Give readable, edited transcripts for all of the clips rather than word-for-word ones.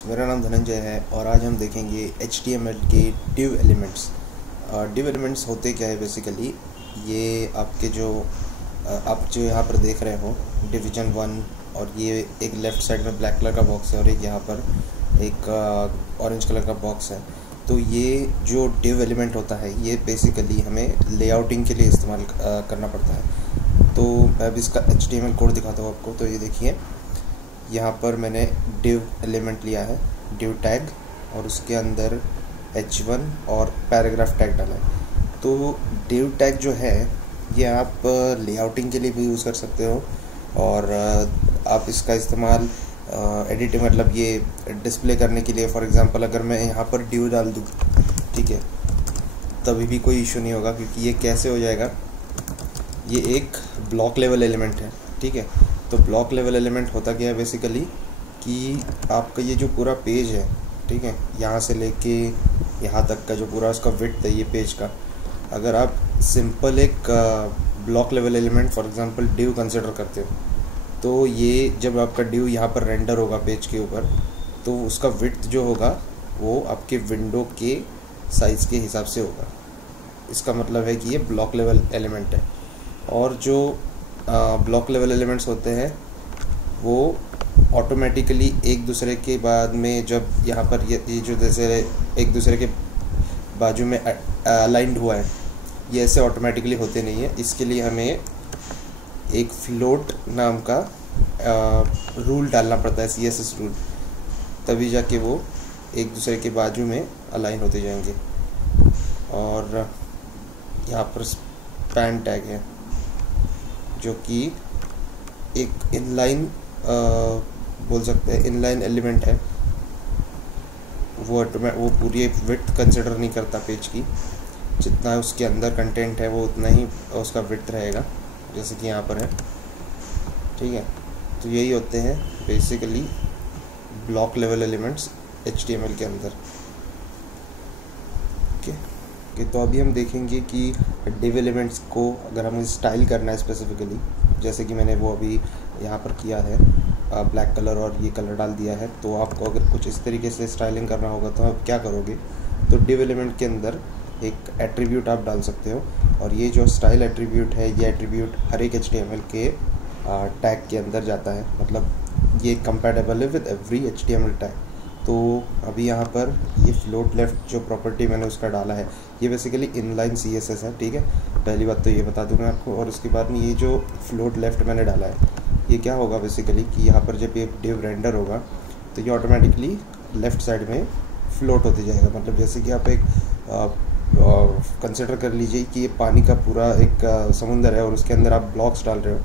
मेरा नाम धनंजय है और आज हम देखेंगे HTML के div एलिमेंट्स। div एलिमेंट्स होते क्या है बेसिकली, ये आपके जो आप जो यहाँ पर देख रहे हो डिवीजन 1, और ये एक लेफ़्ट साइड में ब्लैक कलर का बॉक्स है और एक यहाँ पर एक ऑरेंज कलर का बॉक्स है। तो ये जो div एलिमेंट होता है ये बेसिकली हमें लेआउटिंग के लिए इस्तेमाल करना पड़ता है। तो मैं अब इसका HTML कोड दिखाता हूँ आपको। तो ये देखिए, यहाँ पर मैंने div एलिमेंट लिया है, div टैग, और उसके अंदर h1 और पैराग्राफ टैग डाला है। तो div टैग जो है ये आप लेआउटिंग के लिए भी यूज़ कर सकते हो, और आप इसका इस्तेमाल एडिटिंग मतलब ये डिस्प्ले करने के लिए। फॉर एग्ज़ाम्पल अगर मैं यहाँ पर div डाल दूँ, ठीक है, तभी भी कोई इशू नहीं होगा, क्योंकि ये कैसे हो जाएगा, ये एक ब्लॉक लेवल एलिमेंट है, ठीक है। तो ब्लॉक लेवल एलिमेंट होता क्या है बेसिकली कि आपका ये जो पूरा पेज है, ठीक है, यहाँ से लेके यहाँ तक का जो पूरा उसका विड्थ है ये पेज का, अगर आप सिंपल एक block level element for example div consider करते हो, तो ये जब आपका div यहाँ पर रेंडर होगा पेज के ऊपर, तो उसका विड्थ जो होगा वो आपके विंडो के साइज़ के हिसाब से होगा। इसका मतलब है कि ये ब्लॉक लेवल एलिमेंट है। और जो ब्लॉक लेवल एलिमेंट्स होते हैं वो ऑटोमेटिकली एक दूसरे के बाद में, जब यहाँ पर ये जो जैसे एक दूसरे के बाजू में अलाइंड हुआ है, ये ऐसे ऑटोमेटिकली होते नहीं है। इसके लिए हमें एक फ्लोट नाम का रूल डालना पड़ता है, CSS रूल, तभी जाके वो एक दूसरे के बाजू में अलाइन होते जाएंगे। और यहाँ पर स्पैन टैग है जो कि एक इनलाइन बोल सकते हैं इनलाइन एलिमेंट है। वो पूरी विड्थ कंसिडर नहीं करता पेज की, जितना उसके अंदर कंटेंट है वो उतना ही उसका विड्थ रहेगा, जैसे कि यहाँ पर है, ठीक है। तो यही होते हैं basically block level elements HTML के अंदर। तो अभी हम देखेंगे कि div एलिमेंट्स को अगर हमें स्टाइल करना है स्पेसिफिकली, जैसे कि मैंने वो अभी यहाँ पर किया है, ब्लैक कलर और ये कलर डाल दिया है। तो आपको अगर कुछ इस तरीके से स्टाइलिंग करना होगा तो आप क्या करोगे, तो div एलिमेंट के अंदर एक एट्रीब्यूट आप डाल सकते हो, और ये जो स्टाइल एट्रीब्यूट है ये एट्रीब्यूट हर एक HTML के टैग के अंदर जाता है, मतलब ये कंपैटिबल है विद एवरी HTML टैग। तो अभी यहाँ पर ये फ्लोट लेफ़्ट जो प्रॉपर्टी मैंने उसका डाला है, ये बेसिकली इनलाइन CSS है, ठीक है। पहली बात तो ये बता दूँ मैं आपको। और उसके बाद में ये जो फ्लोट लेफ़्ट मैंने डाला है, ये क्या होगा बेसिकली कि यहाँ पर जब ये div रेंडर होगा तो ये ऑटोमेटिकली लेफ़्ट साइड में फ्लोट होते जाएगा। मतलब जैसे कि आप एक कंसिडर कर लीजिए कि ये पानी का पूरा एक समुंदर है और उसके अंदर आप ब्लॉक्स डाल रहे हो,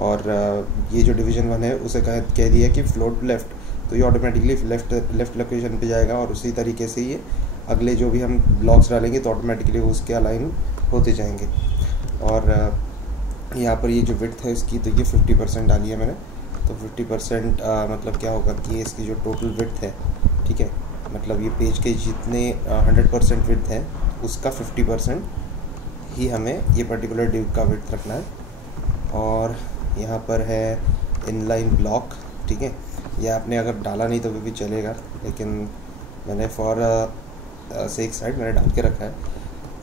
और ये जो डिवीज़न 1 है उसे कह दिया कि फ्लोट लेफ़्ट, तो ये ऑटोमेटिकली लेफ़्ट लोकेशन पे जाएगा। और उसी तरीके से ये अगले जो भी हम ब्लॉक्स डालेंगे तो ऑटोमेटिकली वो उसके अलाइन होते जाएंगे। और यहाँ पर ये जो विड्थ है इसकी, तो ये 50% डाली है मैंने। तो 50% मतलब क्या होगा कि इसकी जो टोटल विड्थ है, ठीक है, मतलब ये पेज के जितने 100% विड्थ है उसका 50% ही हमें ये पर्टिकुलर div का विड्थ रखना है। और यहाँ पर है इनलाइन ब्लॉक, ठीक है, ये आपने अगर डाला नहीं तो भी चलेगा, लेकिन मैंने फॉर सेक साइड मैंने डाल के रखा है।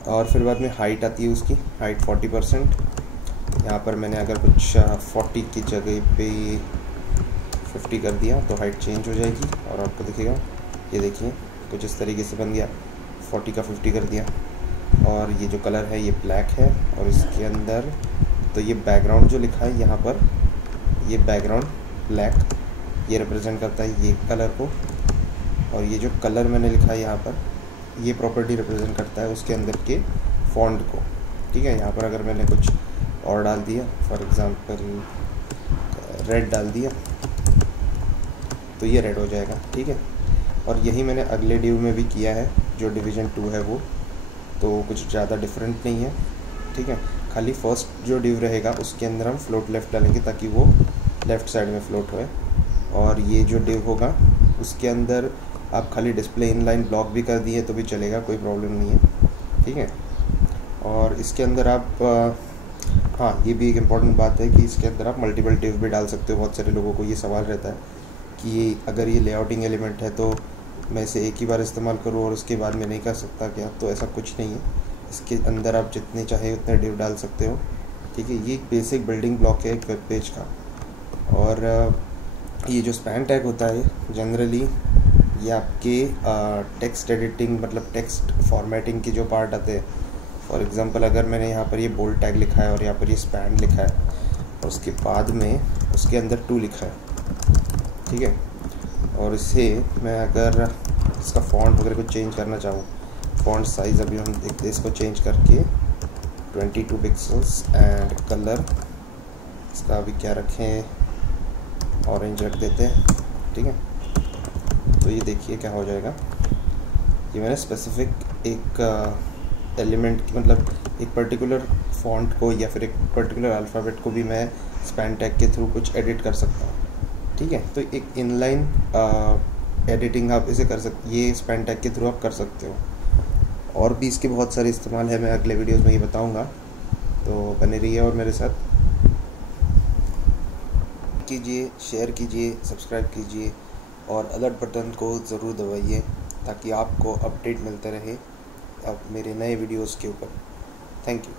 और फिर बाद में हाइट आती है, उसकी हाइट 40%। यहाँ पर मैंने अगर कुछ 40 की जगह पे 50 कर दिया तो हाइट चेंज हो जाएगी और आपको दिखेगा, ये देखिए कुछ इस तरीके से बन गया। 40 का 50 कर दिया। और ये जो कलर है ये ब्लैक है, और इसके अंदर तो ये बैकग्राउंड जो लिखा है यहाँ पर, ये बैकग्राउंड ब्लैक, ये रिप्रेजेंट करता है ये कलर को। और ये जो कलर मैंने लिखा है यहाँ पर, ये प्रॉपर्टी रिप्रेजेंट करता है उसके अंदर के फॉन्ट को, ठीक है। यहाँ पर अगर मैंने कुछ और डाल दिया, फॉर एग्ज़ाम्पल रेड डाल दिया, तो ये रेड हो जाएगा, ठीक है। और यही मैंने अगले div में भी किया है, जो डिवीज़न 2 है वो, तो कुछ ज़्यादा डिफरेंट नहीं है, ठीक है। खाली फर्स्ट जो div रहेगा उसके अंदर हम फ्लोट लेफ़्ट डालेंगे ताकि वो लेफ़्ट साइड में फ्लोट होए। और ये जो div होगा उसके अंदर आप खाली डिस्प्ले इनलाइन ब्लॉक भी कर दिए तो भी चलेगा, कोई प्रॉब्लम नहीं है, ठीक है। और इसके अंदर आप हाँ, ये भी एक इम्पॉर्टेंट बात है कि इसके अंदर आप मल्टीपल div भी डाल सकते हो। बहुत सारे लोगों को ये सवाल रहता है कि अगर ये लेआउटिंग एलिमेंट है तो मैं इसे एक ही बार इस्तेमाल करूँ और उसके बाद में नहीं कर सकता क्या? तो ऐसा कुछ नहीं है। इसके अंदर आप जितने चाहे उतने डिव डाल सकते हो, ठीक है। ये एक बेसिक बिल्डिंग ब्लॉक है एक वेब पेज का। और ये जो स्पैन टैग होता है जनरली ये आपके टेक्स्ट एडिटिंग मतलब टेक्स्ट फॉर्मेटिंग के जो पार्ट आते हैं, फॉर एग्ज़ाम्पल अगर मैंने यहाँ पर ये बोल्ड टैग लिखा है और यहाँ पर ये स्पैन लिखा है और उसके बाद में उसके अंदर 2 लिखा है, ठीक है। और इसे मैं अगर इसका फ़ॉन्ट वगैरह को चेंज करना चाहूँ, फ़ॉन्ट साइज़ अभी हम देखते हैं, इसको चेंज करके 22 पिक्सल्स एंड कलर इसका अभी क्या रखें, ऑरेंज रख देते हैं, ठीक है। तो ये देखिए क्या हो जाएगा। ये मैंने स्पेसिफिक एक एलिमेंट मतलब एक पर्टिकुलर फ़ॉन्ट को या फिर एक पर्टिकुलर अल्फ़ाबेट को भी मैं स्पैन टैग के थ्रू कुछ एडिट कर सकता हूँ, ठीक है। तो एक इनलाइन एडिटिंग आप इसे कर सकते, ये स्पैन टैग के थ्रू आप कर सकते हो। और भी इसके बहुत सारे इस्तेमाल है, मैं अगले वीडियोस में ये बताऊँगा, तो बने रहिए और मेरे साथ कीजिए, शेयर कीजिए, सब्सक्राइब कीजिए और अलर्ट बटन को ज़रूर दबाइए ताकि आपको अपडेट मिलते रहे अब मेरे नए वीडियोस के ऊपर। Thank you.